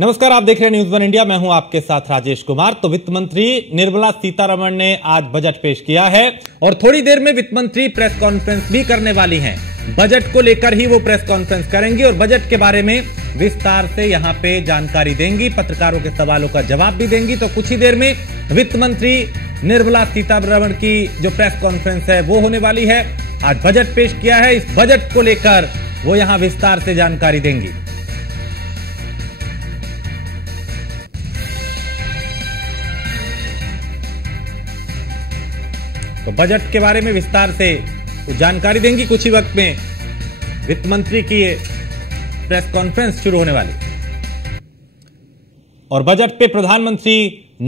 नमस्कार, आप देख रहे हैं न्यूज वन इंडिया। मैं हूं आपके साथ राजेश कुमार। तो वित्त मंत्री निर्मला सीतारमण ने आज बजट पेश किया है और थोड़ी देर में वित्त मंत्री प्रेस कॉन्फ्रेंस भी करने वाली हैं। बजट को लेकर ही वो प्रेस कॉन्फ्रेंस करेंगी और बजट के बारे में विस्तार से यहां पे जानकारी देंगी, पत्रकारों के सवालों का जवाब भी देंगी। तो कुछ ही देर में वित्त मंत्री निर्मला सीतारमण की जो प्रेस कॉन्फ्रेंस है वो होने वाली है। आज बजट पेश किया है, इस बजट को लेकर वो यहां विस्तार से जानकारी देंगी। तो बजट के बारे में विस्तार से जानकारी देंगी। कुछ ही वक्त में वित्त मंत्री की प्रेस कॉन्फ्रेंस शुरू होने वाली और बजट पे प्रधानमंत्री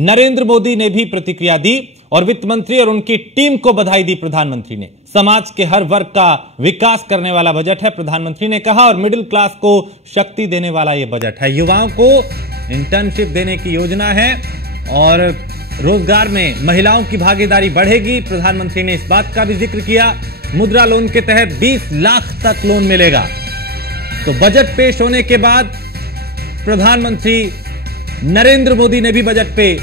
नरेंद्र मोदी ने भी प्रतिक्रिया दी और वित्त मंत्री और उनकी टीम को बधाई दी। प्रधानमंत्री ने समाज के हर वर्ग का विकास करने वाला बजट है, प्रधानमंत्री ने कहा, और मिडिल क्लास को शक्ति देने वाला यह बजट है। युवाओं को इंटर्नशिप देने की योजना है और रोजगार में महिलाओं की भागीदारी बढ़ेगी। प्रधानमंत्री ने इस बात का भी जिक्र किया। मुद्रा लोन के तहत 20 लाख तक लोन मिलेगा। तो बजट पेश होने के बाद प्रधानमंत्री नरेंद्र मोदी ने भी बजट पे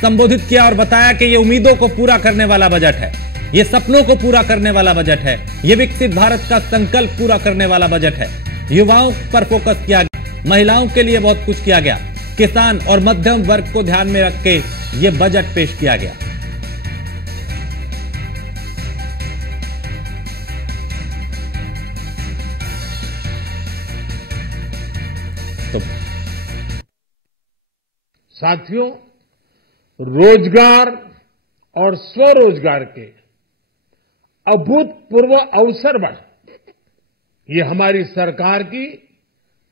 संबोधित किया और बताया कि यह उम्मीदों को पूरा करने वाला बजट है, यह सपनों को पूरा करने वाला बजट है, यह विकसित भारत का संकल्प पूरा करने वाला बजट है। युवाओं पर फोकस किया गया, महिलाओं के लिए बहुत कुछ किया गया, किसान और मध्यम वर्ग को ध्यान में रख के यह बजट पेश किया गया। तो साथियों, रोजगार और स्वरोजगार के अभूतपूर्व अवसर बढ़े, ये हमारी सरकार की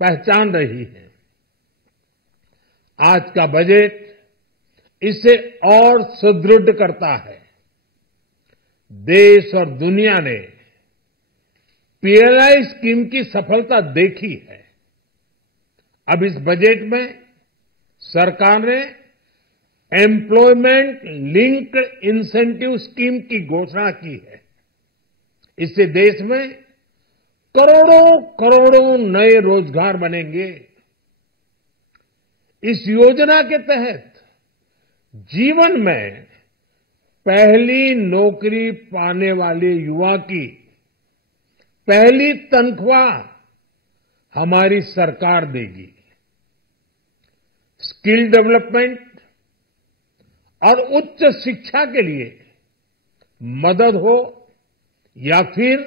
पहचान रही है। आज का बजट इसे और सुदृढ़ करता है। देश और दुनिया ने पीएलआई स्कीम की सफलता देखी है। अब इस बजट में सरकार ने एम्प्लॉयमेंट लिंक्ड इंसेंटिव स्कीम की घोषणा की है। इससे देश में करोड़ों करोड़ों नए रोजगार बनेंगे। इस योजना के तहत जीवन में पहली नौकरी पाने वाले युवा की पहली तनख्वाह हमारी सरकार देगी। स्किल डेवलपमेंट और उच्च शिक्षा के लिए मदद हो या फिर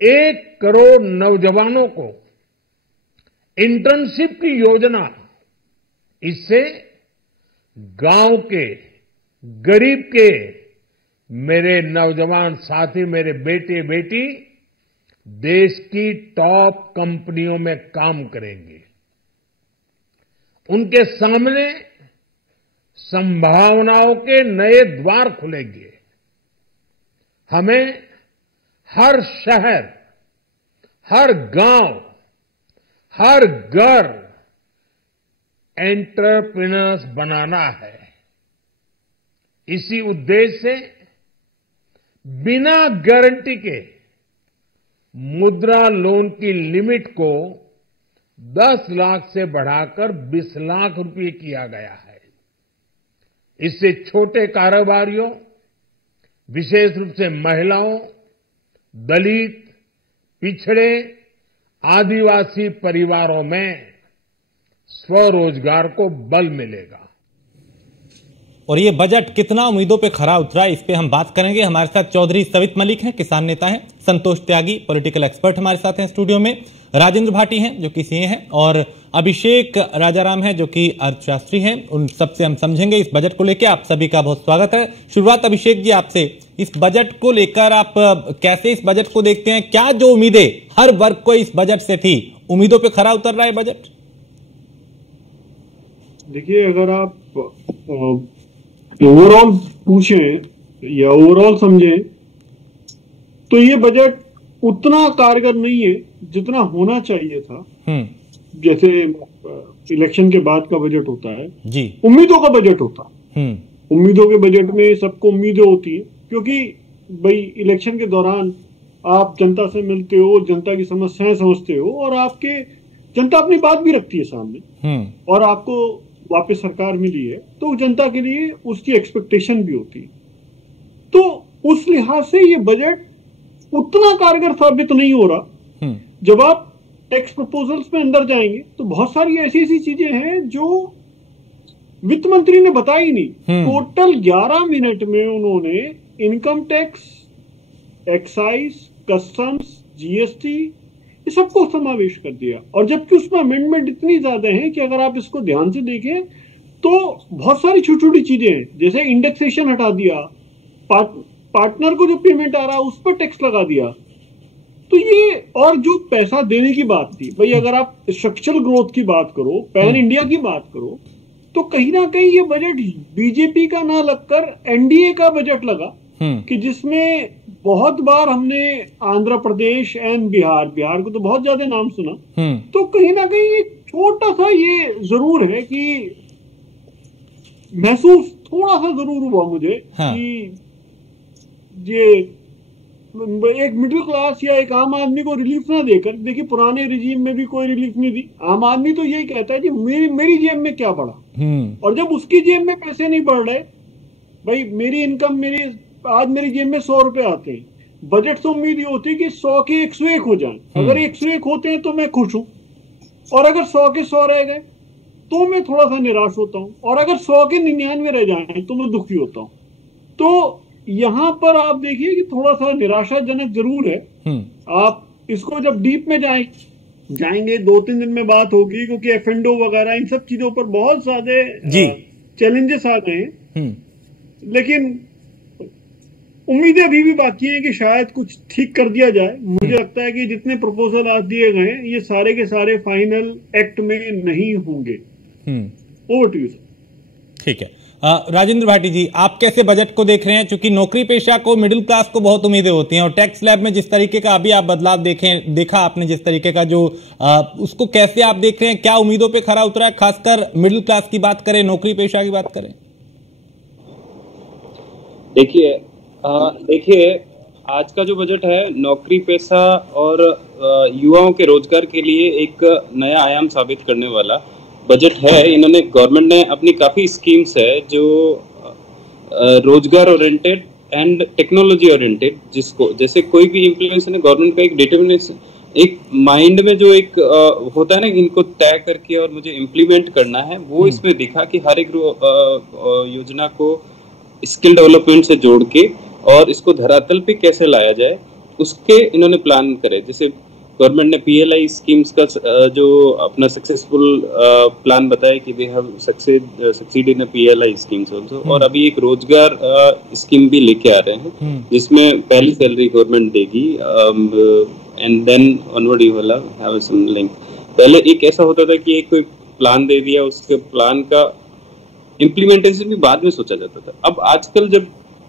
1 करोड़ नौजवानों को इंटर्नशिप की योजना, इससे गांव के गरीब के मेरे नौजवान साथी, मेरे बेटे बेटी देश की टॉप कंपनियों में काम करेंगे। उनके सामने संभावनाओं के नए द्वार खुलेंगे। हमें हर शहर, हर गांव, हर घर एंटरप्रेन्योर्स बनाना है। इसी उद्देश्य से बिना गारंटी के मुद्रा लोन की लिमिट को 10 लाख से बढ़ाकर 20 लाख रुपए किया गया है। इससे छोटे कारोबारियों, विशेष रूप से महिलाओं, दलित, पिछड़े, आदिवासी परिवारों में स्वरोजगार को बल मिलेगा। और ये बजट कितना उम्मीदों पे खरा उतरा, इस पे हम बात करेंगे। हमारे साथ चौधरी सवित मलिक हैं, किसान नेता हैं, संतोष त्यागी पॉलिटिकल एक्सपर्ट हमारे साथ हैं स्टूडियो में, राजेंद्र भाटी हैं जो कि सीए हैं, और अभिषेक राजाराम हैं जो कि अर्थशास्त्री हैं। उन सबसे हम समझेंगे इस बजट को लेकर। आप सभी का बहुत स्वागत है। शुरुआत अभिषेक जी आपसे, इस बजट को लेकर आप कैसे इस बजट को देखते हैं? क्या जो उम्मीदें हर वर्ग को इस बजट से थी, उम्मीदों पर खरा उतर रहा है बजट? देखिए, अगर आप ओवरऑल पूछें या ओवरऑल समझें तो ये बजट उतना कारगर नहीं है जितना होना चाहिए था। जैसे इलेक्शन के बाद का बजट होता है जी, उम्मीदों का बजट होता है। उम्मीदों के बजट में सबको उम्मीदें होती है, क्योंकि भाई इलेक्शन के दौरान आप जनता से मिलते हो, जनता की समस्याएं समझते हो और आपके जनता अपनी बात भी रखती है सामने और आपको वापस सरकार मिली है तो जनता के लिए उसकी एक्सपेक्टेशन भी होती है। तो उस लिहाज से ये बजट उतना कारगर साबित नहीं हो रहा। जब आप टैक्स प्रपोजल्स में अंदर जाएंगे तो बहुत सारी ऐसी ऐसी चीजें हैं जो वित्त मंत्री ने बताई नहीं। टोटल 11 मिनट में उन्होंने income tax, excise, customs, GST ये सबको समावेश कर दिया। और जबकि उसमें अमेंडमेंट इतनी ज्यादा है कि अगर आप इसको ध्यान से देखें तो बहुत सारी छोटी छोटी चीजें हैं, जैसे इंडेक्सेशन हटा दिया, पार्टनर को जो पेमेंट आ रहा है उस पर टैक्स लगा दिया। तो ये और जो पैसा देने की बात थी, भाई अगर आप स्ट्रक्चरल ग्रोथ की बात करो, पैन इंडिया की बात करो, तो कहीं ना कहीं ये बजट बीजेपी का ना लगकर एनडीए का बजट लगा कि जिसमें बहुत बार हमने आंध्र प्रदेश एंड बिहार को तो बहुत ज्यादा नाम सुना। तो कहीं ना कहीं ये छोटा सा ये जरूर है कि महसूस थोड़ा सा जरूर हुआ मुझे कि ये एक मिडिल क्लास या एक आम आदमी को रिलीफ ना देकर, देखिए पुराने रिजीम में भी कोई रिलीफ नहीं दी। आम आदमी तो यही कहता है कि मेरी जेब में क्या पड़ा, और जब उसकी जेब में पैसे नहीं बढ़ रहे, भाई मेरी इनकम आज मेरी जेब में 100 रुपए आते हैं, बजट से उम्मीद ये होती है कि 100 के 101 हो जाए। अगर 101 होते हैं तो मैं खुश हूं, और अगर 100 के 100 रह गए तो मैं थोड़ा सा निराश होता हूं, और अगर 100 के 99 रह जाए तो मैं दुखी होता हूं। तो यहां पर आप देखिए कि थोड़ा सा निराशाजनक जरूर है। आप इसको जब डीप में जाएंगे 2-3 दिन में बात होगी, क्योंकि एफएनडो वगैरह इन सब चीजों पर बहुत ज्यादा चैलेंजेस आ गए हैं। लेकिन उम्मीदें अभी भी बाकी हैं कि शायद कुछ ठीक कर दिया जाए। मुझे लगता है कि जितने प्रपोजल आज दिए गए हैं ये सारे के सारे फाइनल एक्ट में नहीं होंगे। Over to you sir. ठीक है, राजेंद्र भाटी जी, आप कैसे बजट को देख रहे हैं? क्योंकि नौकरी पेशा को, मिडिल क्लास को बहुत उम्मीदें होती हैं, और टैक्स स्लैब में जिस तरीके का अभी आप बदलाव देखा आपने, जिस तरीके का जो उसको कैसे आप देख रहे हैं? क्या उम्मीदों पे खरा उतरा है, खासकर मिडिल क्लास की बात करें, नौकरी पेशा की बात करें? देखिए आज का जो बजट है नौकरी पेशा और युवाओं के रोजगार के लिए एक नया आयाम साबित करने वाला बजट है। इन्होंने, गवर्नमेंट ने अपनी काफी स्कीम्स है जो रोजगार ओरिएंटेड एंड टेक्नोलॉजी ओरिएंटेड, जिसको जैसे कोई भी इम्प्लीमेंटेशन है, गवर्नमेंट का एक डिटर्मिनेशन, एक माइंड में जो एक होता है ना, इनको तय करके और मुझे इम्प्लीमेंट करना है, वो इसमें दिखा कि हर एक योजना को स्किल डेवलपमेंट से जोड़ के और इसको धरातल पे कैसे लाया जाए उसके इन्होंने प्लान करे। जैसे गवर्नमेंट ने पीएलआई स्कीम्स का जो अपना सक्सेसफुल प्लान बताया कि they have succeed in PLI schemes also, और अभी एक रोजगार स्कीम भी लेके आ रहे हैं जिसमें पहली सैलरी गवर्नमेंट देगी and then onward you will have some link. पहले एक ऐसा होता था कि एक कोई प्लान दे दिया, उसके प्लान का इम्प्लीमेंटेशन भी बाद में सोचा जाता था। अब आजकल जब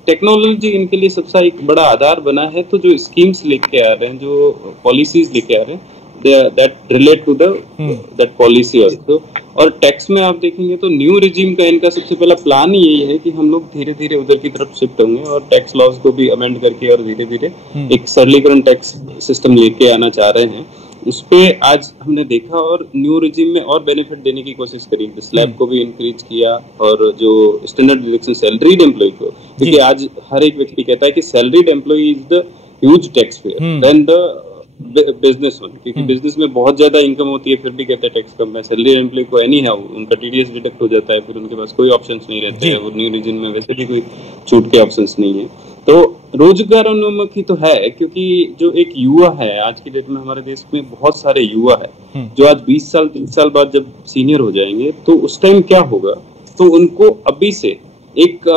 टेक्नोलॉजी इनके लिए सबसे एक बड़ा आधार बना है, तो जो स्कीम्स लेके आ रहे हैं, जो पॉलिसीज लेके आ रहे हैं, that relate to that policy also. और टैक्स में आप देखेंगे तो न्यू रिजीम का इनका सबसे पहला प्लान ही यही है कि हम लोग धीरे धीरे उधर की तरफ शिफ्ट होंगे और टैक्स लॉज को भी अमेंड करके और धीरे धीरे एक सरलीकरण टैक्स सिस्टम लेके आना चाह रहे हैं। उस पे आज हमने देखा, और न्यू रिजीम में और बेनिफिट देने की कोशिश करी, स्लैब को भी इंक्रीज किया, और जो स्टैंडर्ड डिडक्शन सैलरीड एम्प्लॉय को, क्योंकि आज हर एक व्यक्ति कहता है कि salaried employ is the huge tax payer then the business one, क्योंकि बिजनेस में बहुत ज्यादा इनकम होती है फिर भी कहते हैं टैक्स कम है। सैलरी एम्प्लॉय को एनी हाउ उनका टीडीएस डिडक्ट हो जाता है, फिर उनके पास कोई ऑप्शंस नहीं रहते हैं, वो न्यू रिजीम में वैसे भी कोई छूट के ऑप्शंस नहीं है। तो रोजगारोन्मुखी तो है, क्योंकि जो एक युवा है आज की डेट में हमारे देश में बहुत सारे युवा है जो आज 20 साल 30 साल बाद जब सीनियर हो जाएंगे तो उस टाइम क्या होगा, तो उनको अभी से एक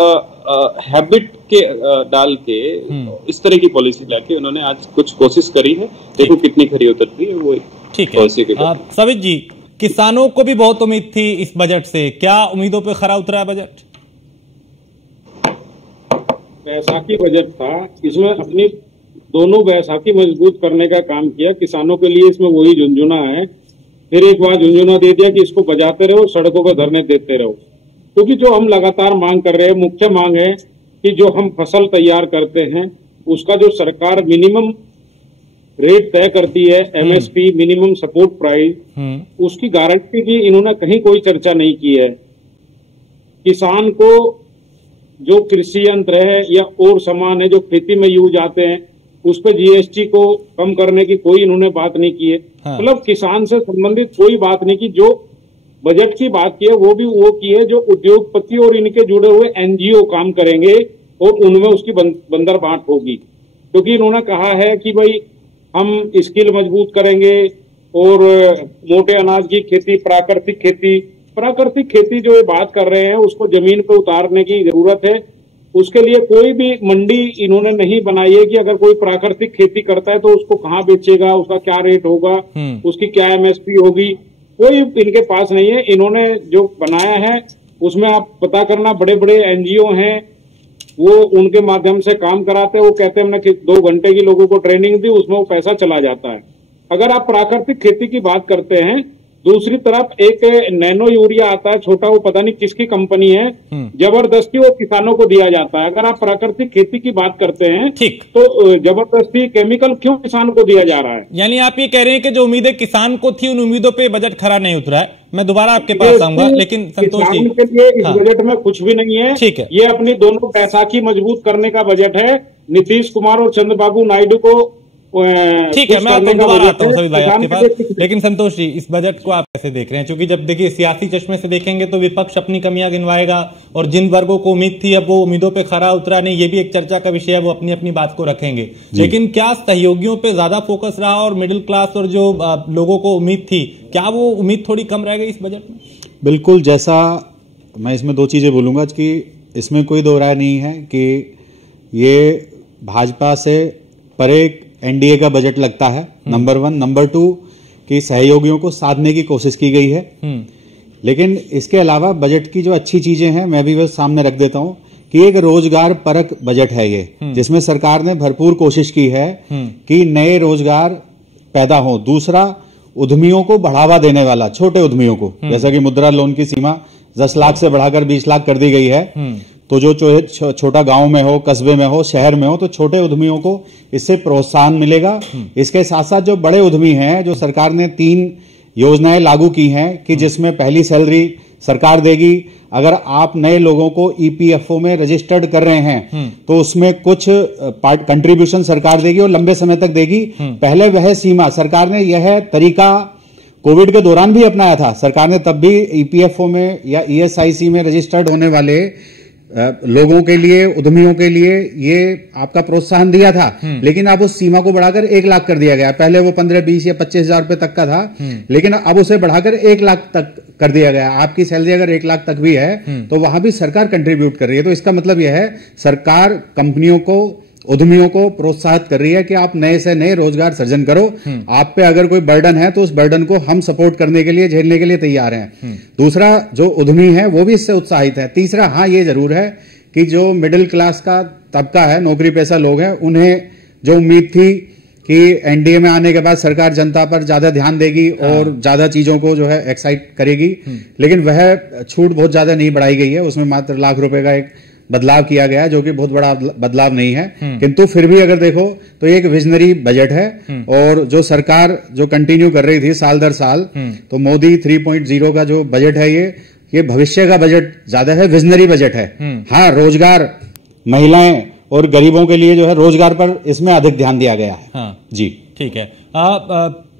हैबिट के डाल के इस तरह की पॉलिसी लाके उन्होंने आज कुछ कोशिश करी है। देखो कितनी खरी उतरती है वो पॉलिसी के। सवित जी, किसानों को भी बहुत उम्मीद थी इस बजट से, क्या उम्मीदों पे खरा उतरा है बजट? बैसाखी बजट था, इसमें अपनी दोनों बैसाखी मजबूत करने का काम किया। किसानों के लिए इसमें वही झुंझुना है, फिर एक बार झुंझुना दे दिया कि इसको बजाते रहो, सड़कों पर धरने देते रहो, क्योंकि जो हम लगातार मांग कर रहे हैं, मुख्य मांग है कि जो हम फसल तैयार करते हैं उसका जो सरकार मिनिमम रेट तय करती है, एमएसपी मिनिमम सपोर्ट प्राइस, उसकी गारंटी की इन्होंने कहीं कोई चर्चा नहीं की है। किसान को जो कृषि यंत्र है या और सामान है जो खेती में यूज आते हैं उस पर जीएसटी को कम करने की कोई इन्होंने बात नहीं की है। मतलब किसान से संबंधित कोई बात नहीं की। जो बजट की बात की है वो भी वो की है जो उद्योगपति और इनके जुड़े हुए एनजीओ काम करेंगे और उनमें उसकी बंदर बांट होगी। क्योंकि इन्होंने कहा है कि भाई हम स्किल मजबूत करेंगे और मोटे अनाज की खेती, प्राकृतिक खेती जो ये बात कर रहे हैं उसको जमीन पे उतारने की जरूरत है। उसके लिए कोई भी मंडी इन्होंने नहीं बनाई है कि अगर कोई प्राकृतिक खेती करता है तो उसको कहाँ बेचेगा, उसका क्या रेट होगा, उसकी क्या एमएसपी होगी, कोई इनके पास नहीं है। इन्होंने जो बनाया है उसमें आप पता करना, बड़े बड़े एनजीओ हैं वो उनके माध्यम से काम कराते हैं। वो कहते हैं हमने 2 घंटे की लोगों को ट्रेनिंग दी, उसमें वो पैसा चला जाता है। अगर आप प्राकृतिक खेती की बात करते हैं, दूसरी तरफ एक नैनो यूरिया आता है छोटा, वो पता नहीं किसकी कंपनी है, जबरदस्ती वो किसानों को दिया जाता है। अगर आप प्राकृतिक खेती की बात करते हैं तो जबरदस्ती केमिकल क्यों किसान को दिया जा रहा है? यानी आप ये कह रहे हैं कि जो उम्मीदें किसान को थी उन उम्मीदों पे बजट खरा नहीं उतरा है। मैं दोबारा आपके पास आऊंगा, लेकिन संतोष जी के लिए इस बजट में कुछ भी नहीं है। ठीक है, ये अपनी दोनों बैसाखी मजबूत करने का बजट है। नीतीश कुमार और चंद्रबाबू नायडू को ठीक है, मैं दोबारा आता हूँ सभी भाई आपके पास। लेकिन संतोष जी, इस बजट को आप कैसे देख रहे हैं? क्योंकि जब देखिए सियासी चश्मे से देखेंगे तो विपक्ष अपनी कमियां गिनवाएगा और जिन वर्गों को उम्मीद थी अब वो उम्मीदों पे खरा उतरा नहीं, ये भी एक चर्चा का विषय है, वो अपनी अपनी बात को रखेंगे। लेकिन क्या सहयोगियों पे ज्यादा फोकस रहा और मिडिल क्लास और जो लोगों को उम्मीद थी, क्या वो उम्मीद थोड़ी कम रह गई इस बजट में? बिल्कुल, जैसा मैं इसमें 2 चीजें बोलूंगा कि इसमें कोई दो राय नहीं है कि ये भाजपा से परे एनडीए का बजट लगता है, नंबर 1। नंबर 2 कि सहयोगियों को साधने की कोशिश की गई है। लेकिन इसके अलावा बजट की जो अच्छी चीजें हैं मैं भी बस सामने रख देता हूं कि एक रोजगार परक बजट है ये, जिसमें सरकार ने भरपूर कोशिश की है कि नए रोजगार पैदा हो। दूसरा, उद्यमियों को बढ़ावा देने वाला, छोटे उद्यमियों को, जैसा कि मुद्रा लोन की सीमा 10 लाख से बढ़ाकर 20 लाख कर दी गई है। तो जो छोटा गांव में हो, कस्बे में हो, शहर में हो, तो छोटे उद्यमियों को इससे प्रोत्साहन मिलेगा। इसके साथ साथ जो बड़े उद्यमी हैं, जो सरकार ने 3 योजनाएं लागू की हैं कि जिसमें पहली सैलरी सरकार देगी, अगर आप नए लोगों को ईपीएफओ में रजिस्टर्ड कर रहे हैं तो उसमें कुछ कंट्रीब्यूशन सरकार देगी और लंबे समय तक देगी। पहले वह सीमा, सरकार ने यह तरीका कोविड के दौरान भी अपनाया था। सरकार ने तब भी ईपीएफओ में या ईएसआईसी में रजिस्टर्ड होने वाले लोगों के लिए, उद्यमियों के लिए ये आपका प्रोत्साहन दिया था। लेकिन अब उस सीमा को बढ़ाकर 1 लाख कर दिया गया। पहले वो 15, 20 या 25 हजार रुपए तक का था, लेकिन अब उसे बढ़ाकर 1 लाख तक कर दिया गया। आपकी सैलरी अगर 1 लाख तक भी है तो वहां भी सरकार कंट्रीब्यूट कर रही है। तो इसका मतलब यह है सरकार कंपनियों को, उद्यमियों को प्रोत्साहित कर रही है कि आप नए से नए रोजगार सृजन करो। आप पे अगर कोई बर्डन है तो उस बर्डन को हम सपोर्ट करने के लिए, झेलने के लिए तैयार हैं। दूसरा, जो उद्यमी है वो भी इससे उत्साहित है। तीसरा, हाँ ये जरूर है कि जो मिडिल क्लास का तबका है, नौकरी पेशा लोग हैं, उन्हें जो उम्मीद थी कि एनडीए में आने के बाद सरकार जनता पर ज्यादा ध्यान देगी और ज्यादा चीजों को जो है एक्साइट करेगी, लेकिन वह छूट बहुत ज्यादा नहीं बढ़ाई गई है। उसमें मात्र लाख रुपए का एक बदलाव किया गया है, जो कि बहुत बड़ा बदलाव नहीं है। किंतु फिर भी अगर देखो तो एक विजनरी बजट है। और जो सरकार जो कंटिन्यू कर रही थी साल दर साल, तो मोदी 3.0 का जो बजट है ये भविष्य का बजट ज्यादा है, विजनरी बजट है। हाँ, रोजगार, महिलाएं और गरीबों के लिए जो है रोजगार पर इसमें अधिक ध्यान दिया गया है। हाँ जी, ठीक है।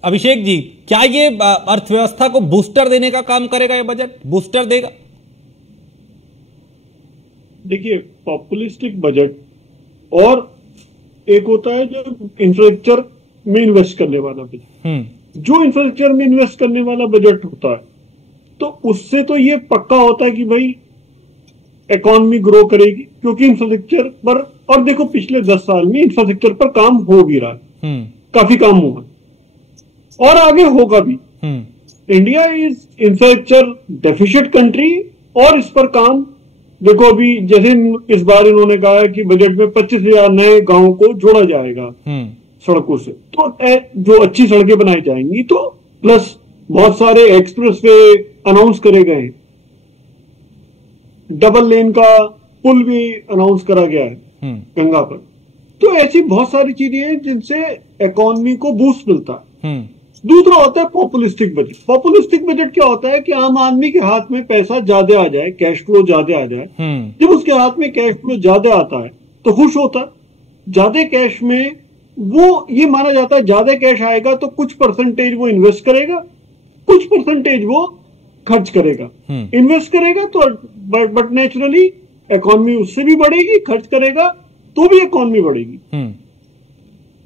अभिषेक जी, क्या ये अर्थव्यवस्था को बूस्टर देने का काम करेगा? ये बजट बूस्टर देगा? देखिए, पॉपुलिस्टिक बजट और एक होता है जो इंफ्रास्ट्रक्चर में इन्वेस्ट करने वाला बजट। जो इंफ्रास्ट्रक्चर में इन्वेस्ट करने वाला बजट होता है तो उससे तो ये पक्का होता है कि भाई इकोनॉमी ग्रो करेगी, क्योंकि इंफ्रास्ट्रक्चर पर, और देखो पिछले 10 साल में इंफ्रास्ट्रक्चर पर काम हो भी रहा है, काफी काम हुआ और आगे होगा भी। India is infrastructure deficit country और इस पर काम देखो, अभी जैसे इस बार इन्होंने कहा है कि बजट में 25,000 नए गांवों को जोड़ा जाएगा सड़कों से, तो जो अच्छी सड़कें बनाई जाएंगी, तो प्लस बहुत सारे एक्सप्रेस वे अनाउंस करे गए हैं, डबल लेन का पुल भी अनाउंस करा गया है गंगा पर। तो ऐसी बहुत सारी चीजें हैं जिनसे इकोनॉमी को बूस्ट मिलता है। दूसरा होता है पॉपुलिस्टिक बजट। पॉपुलिस्टिक बजट क्या होता है कि आम आदमी के हाथ में पैसा ज्यादा आ जाए, कैश फ्लो ज्यादा आ जाए। जब उसके हाथ में कैश फ्लो ज्यादा आता है तो खुश होता है। ज्यादा कैश में वो ये माना जाता है ज्यादा कैश आएगा तो कुछ परसेंटेज वो इन्वेस्ट करेगा, कुछ परसेंटेज वो खर्च करेगा। इन्वेस्ट करेगा तो बट नेचुरली इकोनॉमी उससे भी बढ़ेगी, खर्च करेगा तो भी इकोनॉमी बढ़ेगी।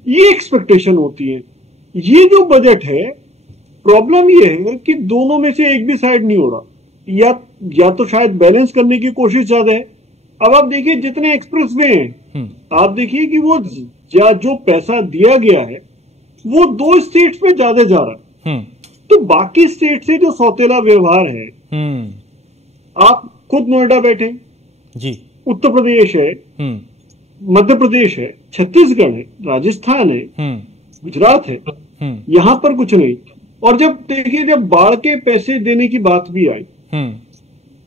ये एक्सपेक्टेशन होती है। ये जो बजट है, प्रॉब्लम ये है कि दोनों में से एक भी साइड नहीं हो रहा। या तो शायद बैलेंस करने की कोशिश ज्यादा है। अब आप देखिए जितने एक्सप्रेसवे हैं, आप देखिए कि वो जो पैसा दिया गया है वो 2 स्टेट्स में ज्यादा जा रहा है। तो बाकी स्टेट से जो सौतेला व्यवहार है, आप खुद नोएडा बैठे जी, उत्तर प्रदेश है, मध्य प्रदेश है, छत्तीसगढ़ है, राजस्थान है, गुजरात है, यहां पर कुछ नहीं। और जब देखिए जब बाढ़ के पैसे देने की बात भी आई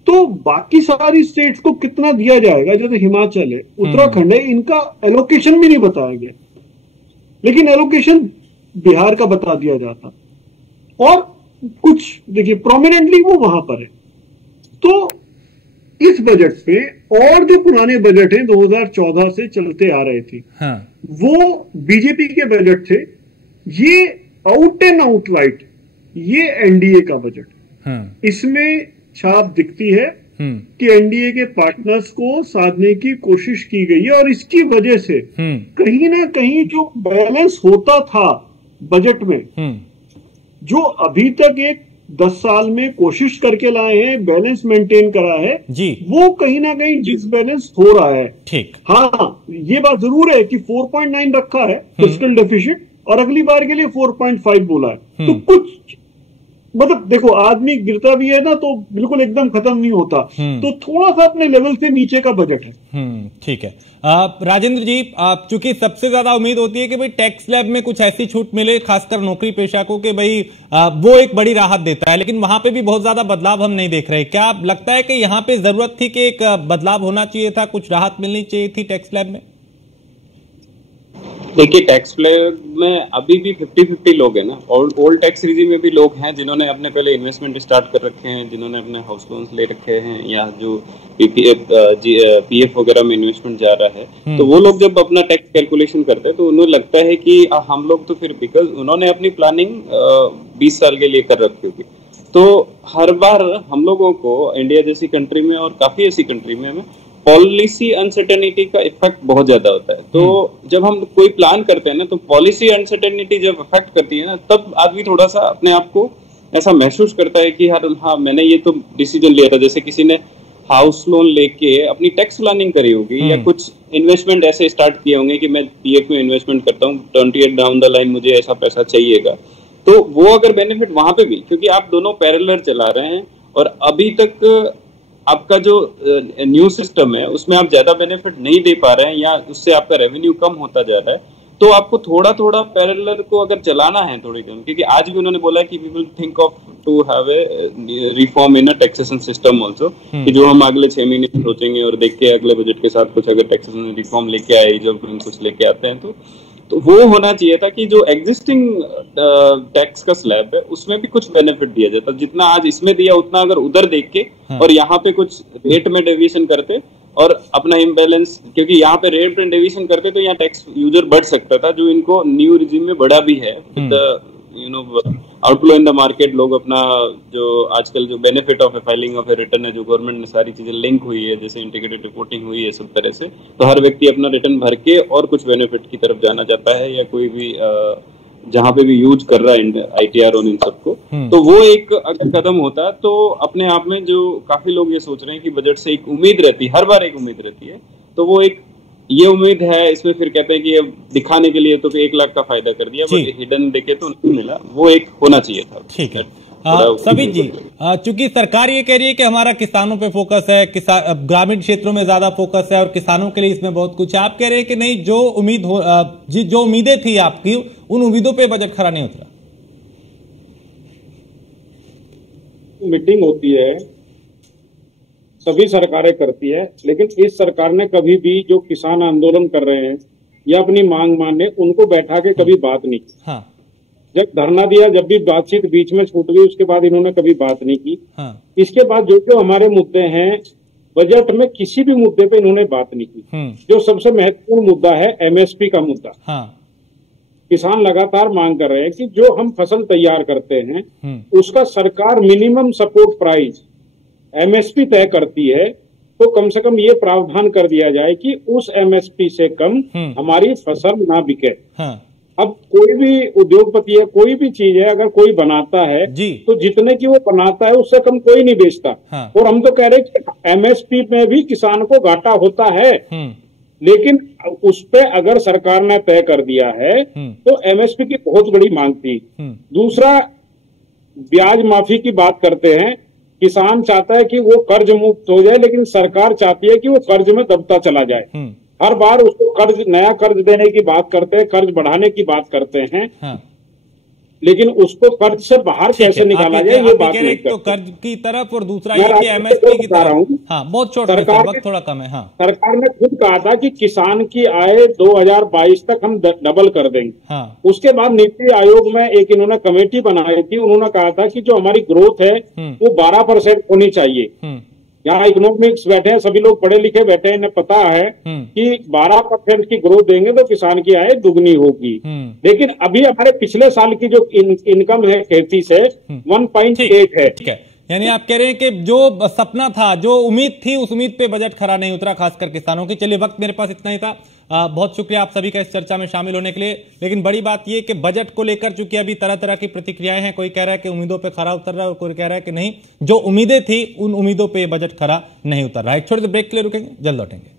तो बाकी सारी स्टेट्स को कितना दिया जाएगा, जैसे हिमाचल है, उत्तराखंड है, इनका एलोकेशन भी नहीं बताया गया, लेकिन एलोकेशन बिहार का बता दिया जाता। और कुछ देखिए प्रोमिनेंटली वो वहां पर है। तो इस बजट पे और जो पुराने बजट हैं 2014 से चलते आ रहे थे, वो बीजेपी के बजट थे। ये आउट एंड आउट राइट ये एनडीए का बजट। इसमें छाप दिखती है कि एनडीए के पार्टनर्स को साधने की कोशिश की गई है और इसकी वजह से कहीं ना कहीं जो बैलेंस होता था बजट में, जो अभी तक एक 10 साल में कोशिश करके लाए हैं, बैलेंस मेंटेन करा है जी, वो कहीं ना कहीं डिसबैलेंस हो रहा है। ठीक, हाँ ये बात जरूर है कि 4.9 रखा है फिस्कल डेफिसिट और अगली बार के लिए 4.5 बोला है। तो कुछ मतलब देखो आदमी गिरता भी है ना तो बिल्कुल एकदम खत्म नहीं होता, तो थोड़ा सा अपने लेवल से नीचे का बजट है। ठीक है। राजेंद्र जी, चूंकि सबसे ज्यादा उम्मीद होती है कि भाई टैक्स स्लैब में कुछ ऐसी छूट मिले खासकर नौकरी पेशा को कि भाई वो एक बड़ी राहत देता है, लेकिन वहां पे भी बहुत ज्यादा बदलाव हम नहीं देख रहे। क्या लगता है कि यहाँ पे जरूरत थी कि एक बदलाव होना चाहिए था, कुछ राहत मिलनी चाहिए थी टैक्स स्लैब में? देखिए टैक्स स्लैब में अभी भी 50-50 लोग हैं ना, और ओल्ड टैक्स रिजीम में भी लोग हैं जिन्होंने अपने पहले इन्वेस्टमेंट स्टार्ट कर रखे हैं, जिन्होंने अपने हाउस लोन्स ले रखे हैं या जो पीएफ वगैरह में इन्वेस्टमेंट जा रहा है, तो वो लोग जब अपना टैक्स कैलकुलेशन करते हैं तो उन्हें लगता है कि हम लोग तो फिर बिकॉज उन्होंने अपनी प्लानिंग 20 साल के लिए कर रखी होगी, तो हर बार हम लोगों को इंडिया जैसी कंट्री में और काफी ऐसी कंट्री में हमें पॉलिसी अनसर्टेनिटी का इफेक्ट बहुत ज्यादा होता है। तो जब हम कोई प्लान करते हैं ना, तो पॉलिसी अनसर्टेनिटी जब इफेक्ट करती है ना, तब आदमी थोड़ा सा अपने आप को ऐसा महसूस करता है कि यार हाँ मैंने ये तो डिसीजन लिया था। जैसे किसी ने हाउस लोन लेके अपनी टैक्स प्लानिंग करी होगी या कुछ इन्वेस्टमेंट ऐसे स्टार्ट किए होंगे कि मैं पीएफ में इन्वेस्टमेंट करता हूँ, 20 ईयर डाउन द लाइन मुझे ऐसा पैसा चाहिएगा, तो वो अगर बेनिफिट वहां पे भी, क्योंकि आप दोनों पैरेलल चला रहे हैं और अभी तक आपका जो न्यू सिस्टम है उसमें आप ज्यादा बेनिफिट नहीं दे पा रहे हैं या उससे आपका रेवेन्यू कम होता जा रहा है, तो आपको थोड़ा थोड़ा पैरेलल को अगर चलाना है थोड़ी देर, क्योंकि आज भी उन्होंने बोला है कि we will think of to have a reform in a taxation system also, कि जो हम अगले 6 महीने में सोचेंगे और देख के अगले बजट के साथ कुछ अगर टैक्सेशन रिफॉर्म लेके आए, जब कुछ लेके आते हैं तो वो होना चाहिए था कि जो एग्जिस्टिंग टैक्स का स्लैब है उसमें भी कुछ बेनिफिट दिया जाता। जितना आज इसमें दिया उतना अगर उधर देख के और यहाँ पे कुछ रेट में डेविएशन करते और अपना इम्बैलेंस, क्योंकि यहाँ पे रेट में डेविएशन करते तो यहाँ टैक्स यूजर बढ़ सकता था, जो इनको न्यू रिजीम में बढ़ा भी है। आउटफ्लो इन द मार्केट, लोग अपना जो आजकल जो benefit of filing of A return है, जो गवर्नमेंट ने सारी चीजें लिंक हुई है, जैसे इंटीग्रेटेड रिपोर्टिंग हुई है सब तरह से, तो हर व्यक्ति अपना रिटर्न भर के और कुछ बेनिफिट की तरफ जाना चाहता है, या कोई भी जहां पे भी यूज कर रहा है आईटीआर ऑन इन सबको, तो वो एक अगर कदम होता तो अपने आप में जो काफी लोग ये सोच रहे हैं कि बजट से एक उम्मीद रहती, हर बार एक उम्मीद रहती है, तो वो एक ये उम्मीद है। इसमें फिर कहते हैं कि अब दिखाने के लिए तो 1 लाख का फायदा कर दिया, बट हिडन देखे तो नहीं मिला, वो एक होना चाहिए था। ठीक है सभी जी, चूंकि सरकार ये कह रही है कि हमारा किसानों पे फोकस है, ग्रामीण क्षेत्रों में ज्यादा फोकस है और किसानों के लिए इसमें बहुत कुछ है, आप कह रहे हैं कि नहीं, जो उम्मीद हो जो उम्मीदें थी आपकी उन उम्मीदों पे बजट खरा नहीं उतरा। मीटिंग होती है, सभी सरकारें करती है, लेकिन इस सरकार ने कभी भी जो किसान आंदोलन कर रहे हैं या अपनी मांग माने, उनको बैठा के कभी बात नहीं की। हाँ। जब धरना दिया, जब भी बातचीत बीच में छूट गई, उसके बाद इन्होंने कभी बात नहीं की। हाँ। इसके बाद जो जो हमारे मुद्दे हैं बजट में, किसी भी मुद्दे पे इन्होंने बात नहीं की। जो सबसे महत्वपूर्ण मुद्दा है एमएसपी का मुद्दा। हाँ। किसान लगातार मांग कर रहे हैं कि जो हम फसल तैयार करते हैं उसका सरकार मिनिमम सपोर्ट प्राइस एमएसपी तय करती है, तो कम से कम ये प्रावधान कर दिया जाए कि उस एमएसपी से कम हमारी फसल ना बिके। हाँ। अब कोई भी उद्योगपति है, कोई भी चीज है, अगर कोई बनाता है तो जितने की वो बनाता है उससे कम कोई नहीं बेचता। हाँ। और हम तो कह रहे हैं कि एमएसपी में भी किसान को घाटा होता है, लेकिन उस पे अगर सरकार ने तय कर दिया है तो एमएसपी की बहुत बड़ी मांग थी। दूसरा, ब्याज माफी की बात करते हैं। किसान चाहता है कि वो कर्ज मुक्त हो जाए, लेकिन सरकार चाहती है कि वो कर्ज में दबता चला जाए। हर बार उसको कर्ज, नया कर्ज देने की बात करते हैं, कर्ज बढ़ाने की बात करते हैं। हाँ। लेकिन उसको कर्ज से बाहर कैसे निकाला जाए ये बात नहीं करते। तो कर्ज की तरफ और दूसरा ये कि एमएसपी की तरफ। हाँ, बहुत छोटा, सरकार थोड़ा कम है। हाँ। सरकार ने खुद कहा था कि किसान की आय 2022 तक हम डबल कर देंगे। हाँ। उसके बाद नीति आयोग में एक इन्होंने कमेटी बनाई थी, उन्होंने कहा था कि जो हमारी ग्रोथ है वो 12% होनी चाहिए। यहाँ इकोनॉमिक्स बैठे हैं, सभी लोग पढ़े लिखे बैठे हैं, इन्हें पता है कि 12% की ग्रोथ देंगे तो किसान की आय दुगनी होगी। लेकिन अभी हमारे पिछले साल की जो इनकम है खेती से 1.8 है। ठीक है, यानी आप कह रहे हैं कि जो सपना था, जो उम्मीद थी, उस उम्मीद पे बजट खरा नहीं उतरा, खासकर किसानों की। चलिए, वक्त मेरे पास इतना ही था। बहुत शुक्रिया आप सभी का इस चर्चा में शामिल होने के लिए। लेकिन बड़ी बात यह कि बजट को लेकर चूंकि अभी तरह तरह की प्रतिक्रियाएं हैं, कोई कह रहा है कि उम्मीदों पे खरा उतर रहा है और कोई कह रहा है कि नहीं, जो उम्मीदें थी उन उम्मीदों पे बजट खरा नहीं उतर रहा है। एक छोटे से ब्रेक के लिए रुकेंगे, जल्द लौटेंगे।